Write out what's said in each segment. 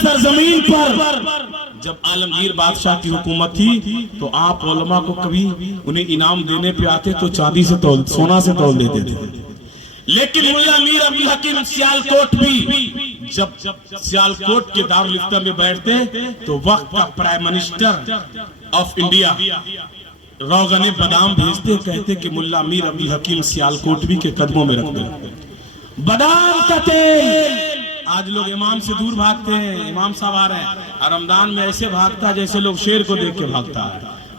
سرزمین پر جب عالمگیر بادشاہ کی حکومت تھی تو آپ علماء کو کبھی انہیں انعام دینے پہ آتے تو چاندی سے تول سونا سے تول دیتے تھے، لیکن ملا امیر عبدالحکیم سیالکوٹ بھی جب سیالکوٹ کے دارالفتہ میں بیٹھتے تو وقت کا پرائم منسٹر آف انڈیا روغن بادام بھیجتے، کہتے کہ ملا امیر عبدالحکیم سیالکوٹوی کے قدموں میں رکھ دیں بادام کا تیل۔ آج لوگ امام سے دور بھاگتے ہیں، امام صاحب آ رہے ہیں، رمضان میں ایسے بھاگتا جیسے لوگ شیر کو دیکھ کے بھاگتا ہے۔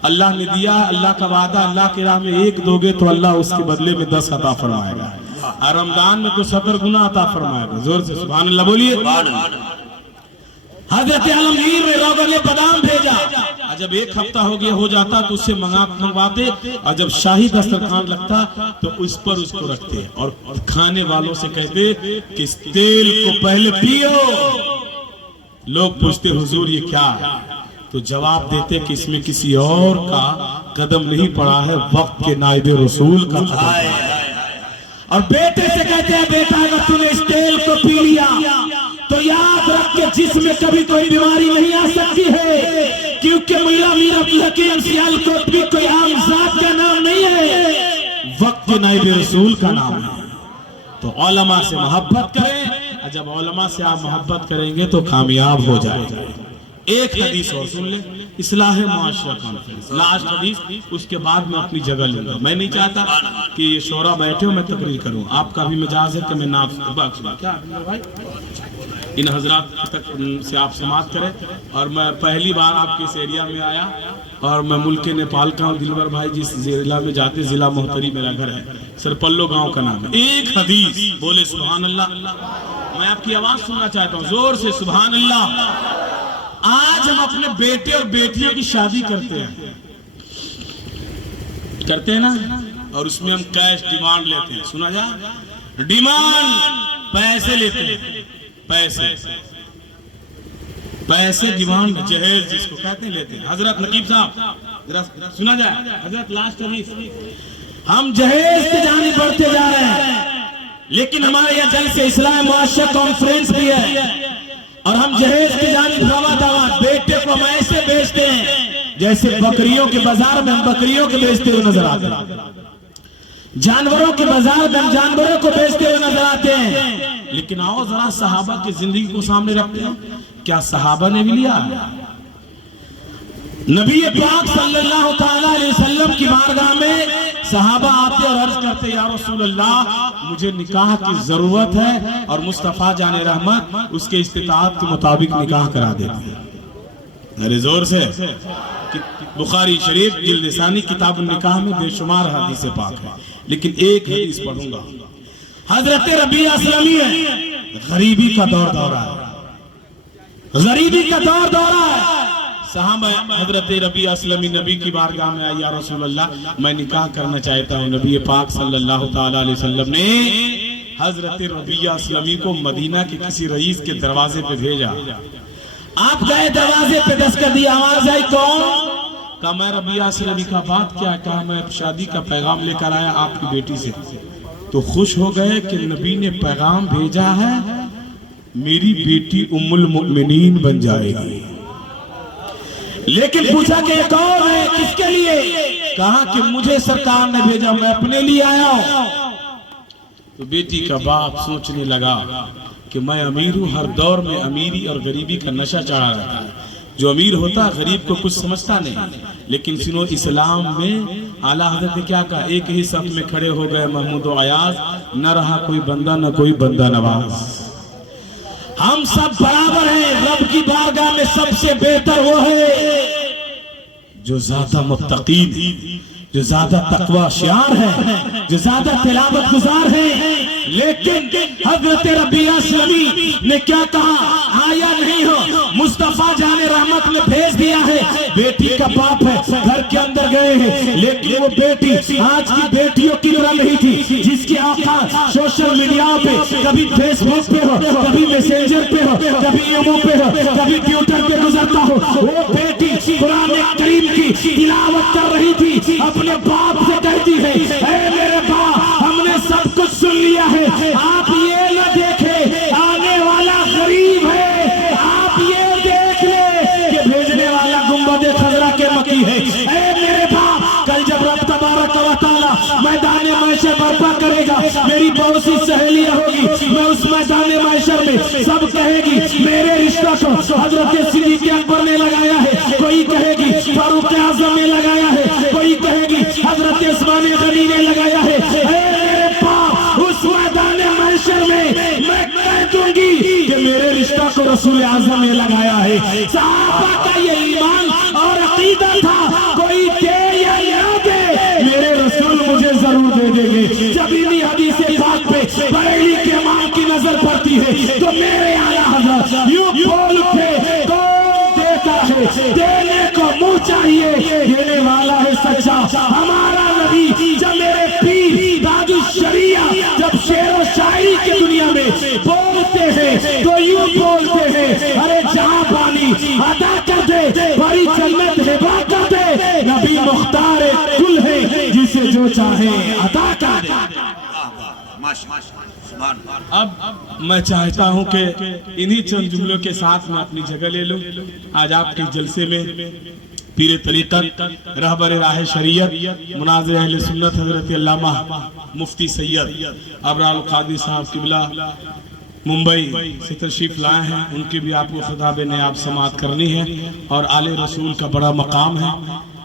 اللہ نے دیا، اللہ کا وعدہ، اللہ کی راہ میں ایک دو گے تو اللہ اس کے بدلے میں 10 عطا فرمائے گا، اور رمضان میں تو 70 گنا عطا فرمائے گا۔ زور سے سبحان اللہ بولیے۔ حضرت عالمگیر نے روغن بادام بھیجا، جب ایک ہفتہ ہو جاتا تو اس سے منگواتے، اور جب شاہی دسترخوان لگتا تو اس پر اس کو رکھتے اور کھانے والوں سے کہتے کہ اس تیل کو پہلے پیو۔ لوگ پوچھتے حضور یہ کیا ہے؟ تو جواب دیتے کہ اس میں کسی اور کا قدم نہیں پڑا ہے، وقت کے نائب رسول کا قدم ہے۔ اور بیٹے سے کہتے ہیں بیٹا اگر تُو نے اس تیل کو پی لیا تو یاد رکھ کے جسم میں کبھی کوئی بیماری نہیں آ سکتی ہے، کیونکہ ملا امیر عبدالحکیم سیالکوٹوی کوئی عام ذات کا نام نہیں ہے، وقت کے نائب رسول کا نام ہے۔ تو علماء سے محبت کریں، اور جب علماء سے آپ محبت کریں گے تو کامیاب ہو جائیں گے۔ ایک حدیث اور سن لیں، اصلاح معاشرہ کانفرنس، لاسٹ حدیث، اس کے بعد میں اپنی جگہ لوں گا۔ میں نہیں چاہتا کہ یہ شورا بیٹھے ہو میں تقریر کروں، آپ کا بھی مجاز ہے کہ میں ان حضرات سے آپ سماعت کریں۔ اور میں پہلی بار آپ کے اس ایریا میں آیا، اور میں ملک نیپال کا ہوں۔ دلبر بھائی جس ضلع میں جاتے ضلع محتری میرا گھر ہے، سرپلو گاؤں کا نام ہے۔ ایک حدیث بولے سبحان اللہ، میں آپ کی آواز سننا چاہتا ہوں زور سے سبحان اللہ۔ آج ہم اپنے بیٹے اور بیٹیوں کی شادی کرتے ہیں نا، اور اس میں ہم کیش ڈیمانڈ لیتے ہیں، سنا جا ڈیمانڈ، پیسے لیتے ہیں، پیسے ڈیمانڈ، جہیز جس کو کہتے ہیں لیتے ہیں۔ حضرت نقیب صاحب سنا جائے، حضرت لاسٹ حدیث، ہم جہیز کی جانب بڑھتے جا رہے ہیں، لیکن ہمارے یہاں جلسہ اصلاح معاشرہ کانفرنس بھی ہے، اور ہم جہیز کی جانب روا دوا بیٹے کو ہم ایسے بیچتے ہیں جیسے بکریوں کے بازار میں ہم بکریوں کے بیچتے ہوئے نظر آتے ہیں، جانوروں کے بازار میں ہم جانوروں کو بیچتے ہوئے نظر آتے ہیں۔ لیکن آؤ ذرا صحابہ کی زندگی کو سامنے رکھتے ہیں، کیا صحابہ نے بھی لیا؟ نبی پاک صلی اللہ تعالیٰ علیہ وسلم کی بارگاہ میں صحابہ آتے اور عرض کرتے یا رسول اللہ مجھے نکاح کی ضرورت ہے، اور مصطفیٰ جان رحمت اس کے استطاعت کے مطابق نکاح کرا دیتے ہیں۔ ارے زور سے، بخاری شریف جلد ثانی کتاب النکاح میں بے شمار حدیث پاک ہے، لیکن ایک حدیث پڑھوں گا۔ حضرت ربیعہ اسلمی ہے، غریبی کا دور دورہ ہے، غریبی کا دور دورہ ہے۔ صحابہ حضرت ربیعہ اسلمی نبی کی بارگاہ میں آئی، یا رسول اللہ میں نکاح کرنا چاہتا ہوں۔ نبی پاک صلی اللہ تعالیٰ علیہ وسلم نے حضرت ربیعہ اسلمی کو مدینہ کے کسی رئیس کے دروازے پہ بھیجا۔ آپ گئے دروازے پہ، دستک دی، آواز آئی کون؟ کہا میں ربیعہ اسلمی کا بات کیا؟ کہا میں شادی کا پیغام لے کر آیا آپ کی بیٹی سے۔ تو خوش ہو گئے کہ نبی نے پیغام بھیجا ہے میری بیٹی ام المؤمنین بن جائے گی۔ لیکن پوچھا کہ کون ہے، کس کے لیے؟ کہا کہ مجھے سرکار نے بھیجا، میں اپنے لیے آیا ہوں۔ تو بیٹی کا باپ سوچنے لگا کہ میں امیر ہوں، ہر دور میں امیری اور غریبی کا نشہ چڑھا رہتا ہے، جو امیر ہوتا غریب کو کچھ سمجھتا نہیں۔ لیکن سنو اسلام میں اعلیٰ حضرت نے کیا کہا؟ ایک ہی صف میں کھڑے ہو گئے محمود و ایاز، نہ رہا کوئی بندہ نہ کوئی بندہ نواز، ہم سب برابر ہیں۔ رب کی بارگاہ میں سب سے بہتر وہ ہے جو زیادہ متقی، جو زیادہ تقوی شعار ہے، جو زیادہ تلاوت گزار ہے۔ لیکن حضرت ربیعہ اسلمی نے کیا کہا؟ آیا نہیں ہو، مصطفیٰ جان رحمت نے بھیج دیا ہے، بیٹی کا باپ ہے، گھر کے اندر گئے ہیں۔ لیکن وہ بیٹی آج کی بیٹیوں کی طرح نہیں تھی جس کی آقا سوشل میڈیا پہ کبھی فیس بک پہ ہو، کبھی میسنجر پہ ہو، کبھی ایمو پہ ہو، کبھی ٹویٹر پہ گزرتا ہو۔ وہ بیٹی قرآن کریم کی تلاوت کر رہی تھی، اپنے باپ سے کہتی ہے اے میرے باپ ہم نے سب کچھ سن لیا ہے، آپ یہ نہ دیکھیں آنے والا غریب ہے، آپ یہ میری بہت سی سہیلیاں ہوگی، میں اس میدان محشر میں سب کہے گی میرے رشتہ کو حضرت صدیق اکبر نے لگایا ہے، کوئی کہے گی فاروق اعظم نے لگایا ہے، کوئی کہے گی حضرت عثمان غنی نے لگایا ہے۔ اے میرے باپ، اس میدان محشر میں میں کہہ دوں گی کہ میرے رشتہ کو رسول اعظم نے لگایا ہے۔ صحابہ کا یہ ایمان اور عقیدہ تھا، کوئی دے یا نہ دے میرے رسول مجھے ضرور دے دیں گے۔ جب انہی حدیث پاک پہ بریلی کے امام کی نظر پڑتی ہے تو میرے اعلیٰ حضرت یوں بول اٹھے، کون دیتا ہے؟ دینے کو منہ چاہیے، دینے والا ہے سچا ہمارا نبی۔ جب میرے پیر تاج الشریعہ جب شعر و شاعری کی دنیا میں بولتے ہیں تو یوں بولتے ہیں، ارے جہاں بانی عطا کر دے، بڑی جنت ہبا کر دے، نبی مختار کل ہے جسے جو چاہے عطا کر دے۔ اب میں چاہتا ہوں کہ انہی چند جملوں کے ساتھ میں اپنی جگہ لے لوں۔ آج آپ کے جلسے میں پیر طریقت، رہبر راہ شریعت، مناظر اہل سنت حضرت علامہ مفتی سید ابرار القادری صاحب قبلہ ممبئی سے تشریف لائے ہیں، ان کی بھی آپ کو خطاب نیاب سماعت کرنی ہے۔ اور آل رسول کا بڑا مقام ہے،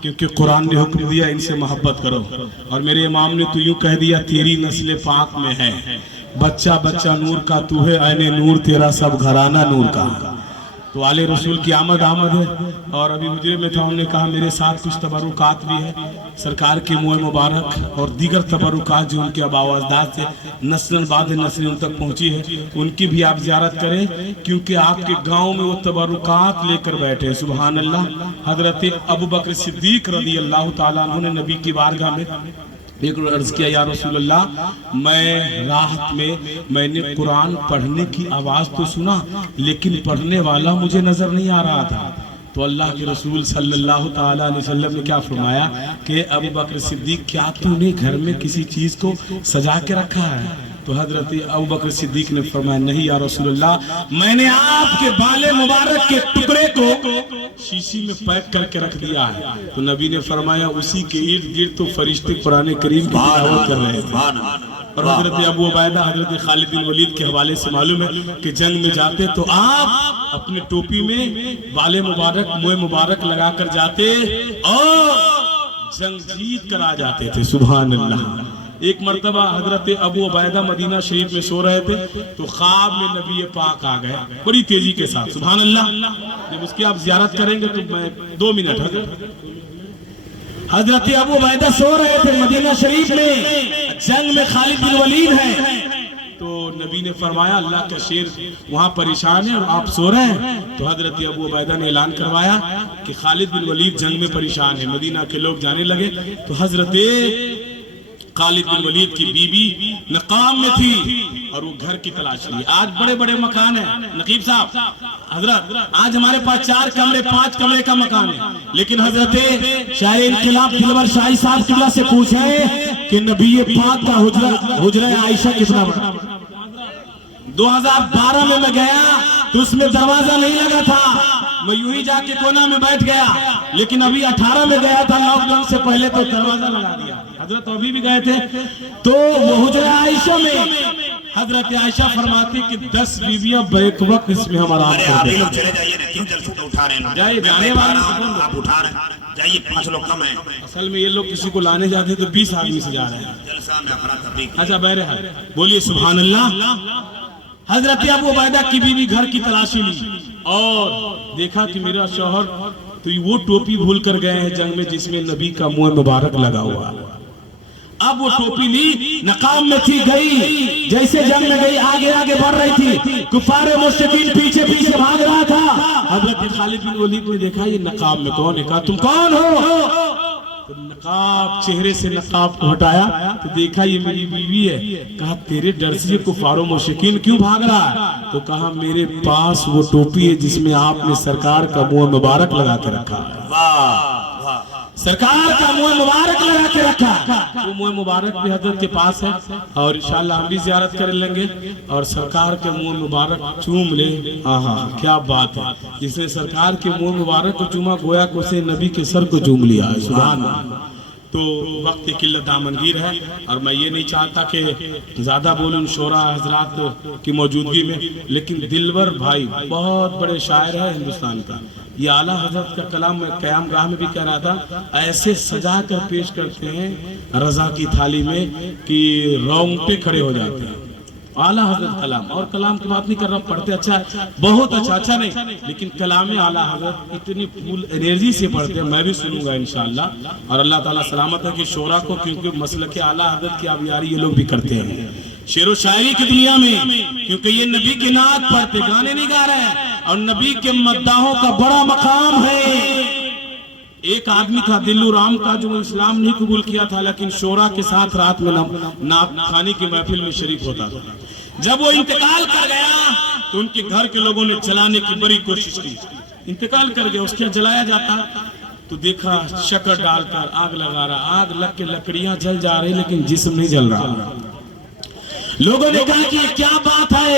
کیونکہ قرآن نے حکم دیا ان سے محبت کرو، اور میرے امام نے تو یوں کہہ دیا تیری نسل پاک میں ہے، بچہ بچہ نور کا تو ہے، عین نور تیرا سب گھرانہ نور کا۔ تو آل رسول کی آمد ہے، اور ابھی حجرے میں تھا، انہوں نے کہا میرے ساتھ کچھ تبرکات بھی ہے، سرکار کے منہ مبارک اور دیگر تبرکات جو ان کے آباء و اجداد سے نسل بعد نسل ان تک پہنچی ہے، ان کی بھی آپ زیارت کریں، کیونکہ آپ کے گاؤں میں وہ تبرکات لے کر بیٹھے۔ سبحان اللہ۔ حضرت ابوبکر صدیق رضی اللہ تعالیٰ عنہ نے نبی کی بارگاہ میں ایک عرض کیا، یا رسول اللہ، میں راحت میں نے قرآن پڑھنے کی آواز تو سنا، لیکن پڑھنے والا مجھے نظر نہیں آ رہا تھا۔ تو اللہ کے رسول صلی اللہ تعالیٰ علیہ وسلم نے کیا فرمایا کہ ابوبکر صدیق کیا تو نے گھر میں کسی چیز کو سجا کے رکھا ہے؟ تو حضرت ابوبکر صدیق نے فرمایا نہیں یا رسول اللہ، میں نے آپ کے بال مبارک کے ٹکڑے کو شیشی میں پیک کر کے رکھ دیا ہے۔ تو نبی نے فرمایا اسی کے ارد گرد تو فرشتے قرآن کریم کی تلاوت کر رہے ہیں۔ اور حضرت ابو عبیدہ حضرت خالد بن ولید کے حوالے سے معلوم ہے کہ جنگ میں جاتے تو آپ اپنے ٹوپی میں بال مبارک منہ مبارک لگا کر جاتے اور جنگ جیت کر آ جاتے تھے۔ سبحان اللہ۔ ایک مرتبہ حضرت ابو عبیدہ مدینہ شریف میں سو رہے تھے تو خواب میں نبی پاک آ گئے بڑی تیزی کے ساتھ۔ سبحان اللہ۔ جب اس کی آپ زیارت کریں گے تو میں 2 منٹ حضرت ابو عبیدہ سو رہے تھے مدینہ شریف میں، جنگ میں خالد بن ولید ہے، تو نبی نے فرمایا اللہ کا شیر وہاں پریشان ہے اور آپ سو رہے ہیں۔ تو حضرت ابو عبیدہ نے اعلان کروایا کہ خالد بن ولید جنگ میں پریشان ہے۔ مدینہ کے لوگ جانے لگے تو حضرت خالد بن ولید کی بیوی نقام میں تھی اور وہ گھر کی تلاش لی۔ آج بڑے بڑے مکان ہیں نقیب صاحب، حضرت آج ہمارے پاس 4 کمرے 5 کمرے کا مکان ہے، لیکن حضرت شاہ انقلاب دلبر شاہی صاحب قبلہ سے پوچھیں کہ نبی پاک کا حجرہ عائشہ کتنا بڑا؟ 2012 میں گیا تو اس میں دروازہ نہیں لگا تھا، میں یوں ہی جا کے کونا میں بیٹھ گیا، لیکن ابھی 18 میں گیا تھا لاک ڈاؤن سے پہلے تو دروازہ لگا دیا۔ حضرت ابھی بھی گئے تھے تو وہ حجرہ عائشہ میں حضرت عائشہ فرماتی کہ 10 بیویاں بیک وقت اس میں ہمارا آرام کرتے ہیں۔ جائیے جانے والے آپ اٹھا رہے ہیں، جائیے 5 لوگ کم ہیں۔ اصل میں یہ لوگ کسی کو لانے جاتے ہیں تو 20 آدمی سے جا رہے ہیں۔ اچھا بہرحال بولیے سبحان اللہ۔ حضرت ابو عبیدہ کی بیوی گھر کی تلاشی لی اور دیکھا کہ میرا شوہر تو وہ ٹوپی بھول کر گئے ہیں جنگ میں جس میں نبی کا منہ مبارک لگا ہوا۔ اب وہ ٹوپی لی، نقاب میں تھی، گئی جیسے جنگ میں گئی آگے آگے بڑھ رہی تھی، کفار مشرکین پیچھے پیچھے بھاگ رہا تھا۔ حضرت خالد بن ولید نے دیکھا یہ نقاب میں کون ہے، کہا تم کون ہو؟ تو نقاب چہرے سے نقاب کو ہٹایا تو دیکھا یہ میری بیوی ہے۔ کہا تیرے ڈر سے کفار و مشرکین کیوں بھاگ رہا ہے؟ تو کہا میرے پاس وہ ٹوپی ہے جس میں آپ نے سرکار کا منہ مبارک لگا کے رکھا ہے۔ سرکار کا منہ مبارک لگا کے رکھا، وہ منہ مبارک بھی حضرت کے پاس ہے اور انشاءاللہ ہم بھی زیارت کر لیں گے اور سرکار کے منہ مبارک چوم لیں۔ آہا کیا بات ہے، جس نے سرکار کے منہ مبارک کو چوما گویا کہ اسے نبی کے سر کو چوم لیا ہے۔ سبحان اللہ۔ تو وقت قلت دامنگیر ہے اور میں یہ نہیں چاہتا کہ زیادہ بولوں شورا حضرات کی موجودگی میں، لیکن دلور بھائی بہت بڑے شاعر ہے ہندوستان کا، یہ اعلیٰ حضرت کا کلام میں قیام گاہ میں بھی کہہ رہا تھا، ایسے سجا کر پیش کرتے ہیں رضا کی تھالی میں کہ رونگٹے کھڑے ہو جاتے ہیں۔ اعلیٰ حضرت کلام، اور کلام کی بات نہیں کر رہا، پڑھتے اچھا ہے، بہت اچھا نہیں، لیکن کلام اعلیٰ حضرت اتنی فل انرجی سے پڑھتے ہیں، میں بھی سنوں گا انشاءاللہ، اور اللہ تعالیٰ سلامت ہے کہ شورا کو، کیونکہ مسلک اعلیٰ حضرت کی آبیاری یہ لوگ بھی کرتے ہیں شعر و شاعری کی دنیا میں، کیونکہ یہ نبی کی نعت پڑھتے، گانے نہیں گا رہے ہیں، اور نبی کے مداحوں کا بڑا مقام ہے۔ ایک آدمی تھا دلو رام کا جو اسلام نہیں قبول کیا تھا، لیکن شورا کے ساتھ رات میں نعت خوانی کی محفل میں شریک ہوتا تھا۔ جب وہ انتقال کر گیا تو ان کے گھر کے لوگوں نے جلانے کی بڑی کوشش کی، انتقال کر گیا، اس کے جلایا جاتا تو دیکھا شکر ڈال کر آگ لگا رہا، آگ لگ کے لکڑیاں جل جا رہی لیکن جسم نہیں جل رہا۔ لوگوں نے کہا کہ یہ کیا بات ہے،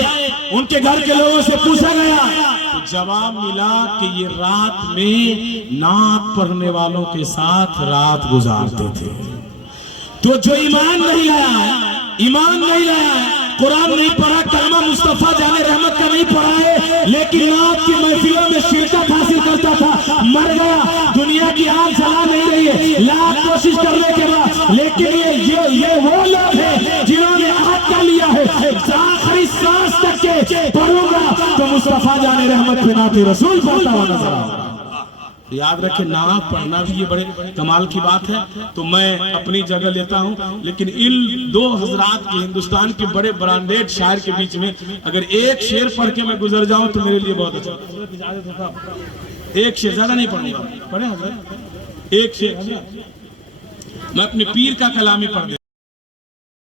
ان کے گھر کے لوگوں سے پوچھا گیا تو جواب ملا کہ یہ رات میں نعت پڑھنے والوں کے ساتھ رات گزارتے تھے۔ تو جو ایمان نہیں لایا، قرآن نہیں پڑھا، کلمہ مصطفیٰ جان رحمت کا نہیں پڑھا ہے، لیکن نعت کی محفلوں میں شرکت حاصل کرتا تھا، مر گیا، دنیا کی آگ جلا نہیں رہی ہے لاکھ کوشش کرنے کے بعد، لیکن یہ وہ لوگ ہیں جنہوں نے عہد کر لیا ہے آخری سانس تک کے پڑھوں گا تو مصطفیٰ جان رحمت پہ نعت رسول پڑھتا ہوا نظر آؤں گا۔ یاد رکھیں نعت پڑھنا بھی یہ بڑے کمال کی بات ہے، تو میں اپنی جگہ لیتا ہوں، لیکن ان دو حضرات کے ہندوستان کے بڑے برانڈیڈ شاعر کے بیچ میں اگر ایک شعر پڑھ کے میں گزر جاؤں تو میرے لیے بہت اچھا۔ ایک شعر، زیادہ نہیں پڑھوں گا، پڑھیں حضرت ایک شعر، میں اپنے پیر کا کلام ہی پڑھ دیتا ہوں۔